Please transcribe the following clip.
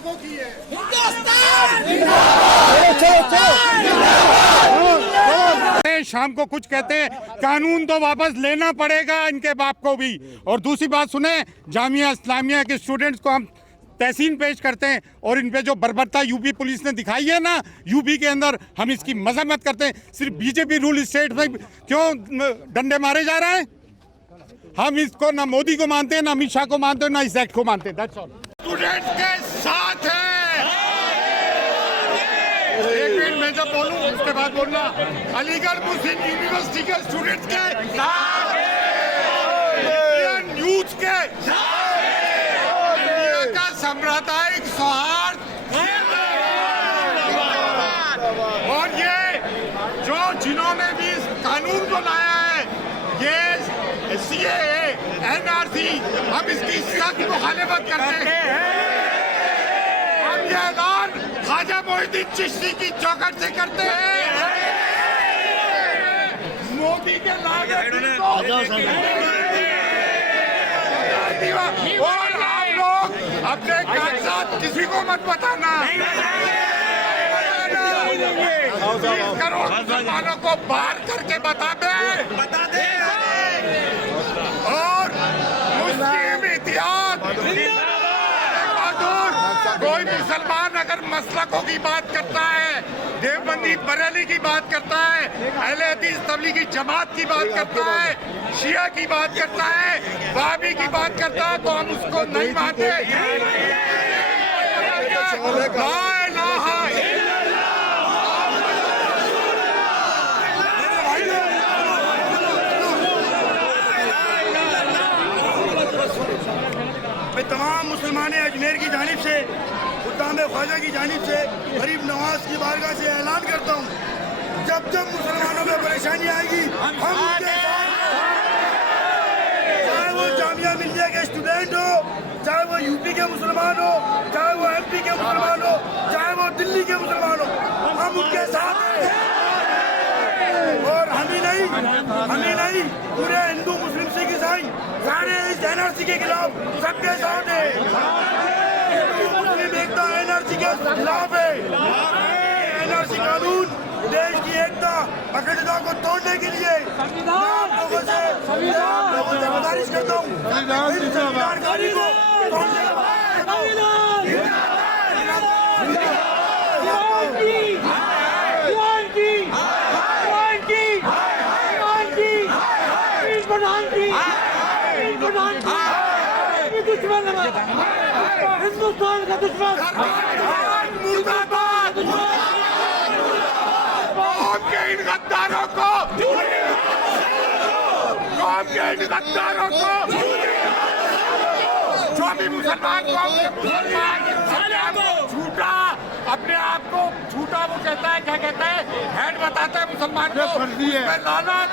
लोगों की है। शाम को कुछ कहते हैं, कानून तो वापस लेना पड़ेगा इनके बाप को भी। और दूसरी बात सुने, जामिया इस्लामिया के स्टूडेंट्स को हम तहसीन पेश करते हैं और इन पे जो बर्बरता यूपी पुलिस ने दिखाई है ना यूपी के अंदर, हम इसकी मजम्मत करते हैं। सिर्फ बीजेपी रूल स्टेट में क्यों डंडे मारे जा रहे हैं? हम इसको ना मोदी को मानते हैं, ना अमित शाह को मानते हैं, ना इस एक्ट को मानते हैं। That's all. स्टूडेंट्स के साथ है। एक मिनट में जब बोलूं उसके बाद बोलना। अलीगढ़ मुस्लिम यूनिवर्सिटी के स्टूडेंट्स के साथ, इंडियन यूथ के साथ, इंडिया का सांप्रदायिक सौहार्द और ये जो जिन्होंने भी इस कानून को लाया है, ये सीएए, एनआरसी, हम इसकी सख्त मुखालिफत करते हैं। हम ये ऐलान ख्वाजा मोइनुद्दीन चिश्ती की चौखट से करते हैं। मोदी के लागे और आप लोग अपने कागजात किसी को मत बताना। 20 करोड़ मुसलमानों को बाहर करके बता दे और मुस्लिम इतिहाद कोई मुसलमान अगर मसलकों की बात करता है, देवबंदी बरेली की बात करता है, अहले हदीस तबलीगी जमात की बात करता है, शिया की बात करता है, वहाबी की बात करता है, तो हम उसको नहीं मानते। मैं तमाम मुसलमान अजमेर की जानिब से, खुदाम ख्वाजा की जानिब से, गरीब नवाज की बारगाह से ऐलान करता हूँ, जब जब मुसलमानों में परेशानी आएगी हम उनके साथ, चाहे वो जामिया मिल्लिया के स्टूडेंट हो, चाहे वो यूपी के मुसलमान हो, चाहे वो एमपी के मुसलमान हो, चाहे वो दिल्ली के मुसलमान हो, हम उनके साथ हैं। और हम ही नहीं पूरे हिंदू मुस्लिम सिख ईसाई सारे इस एनआरसी के खिलाफ सबके साथ है। हिंदू मुस्लिम एकता एनआरसी के खिलाफ है। एनआरसी कानून देश की एकता अखंडता को तोड़ने के लिए मैं आप लोगों से गुजारिश करता हूँ, इस सरकारी को तोड़ने का हिंदुस्तान का दुश्मन मुर्दाबाद। कौम के इन गद्दारों को, कौम के इन गद्दारों को, जो भी मुसलमान झूठा अपने आप को झूठा वो कहता है, क्या कहता है, हेड बताता है मुसलमान को, लानत।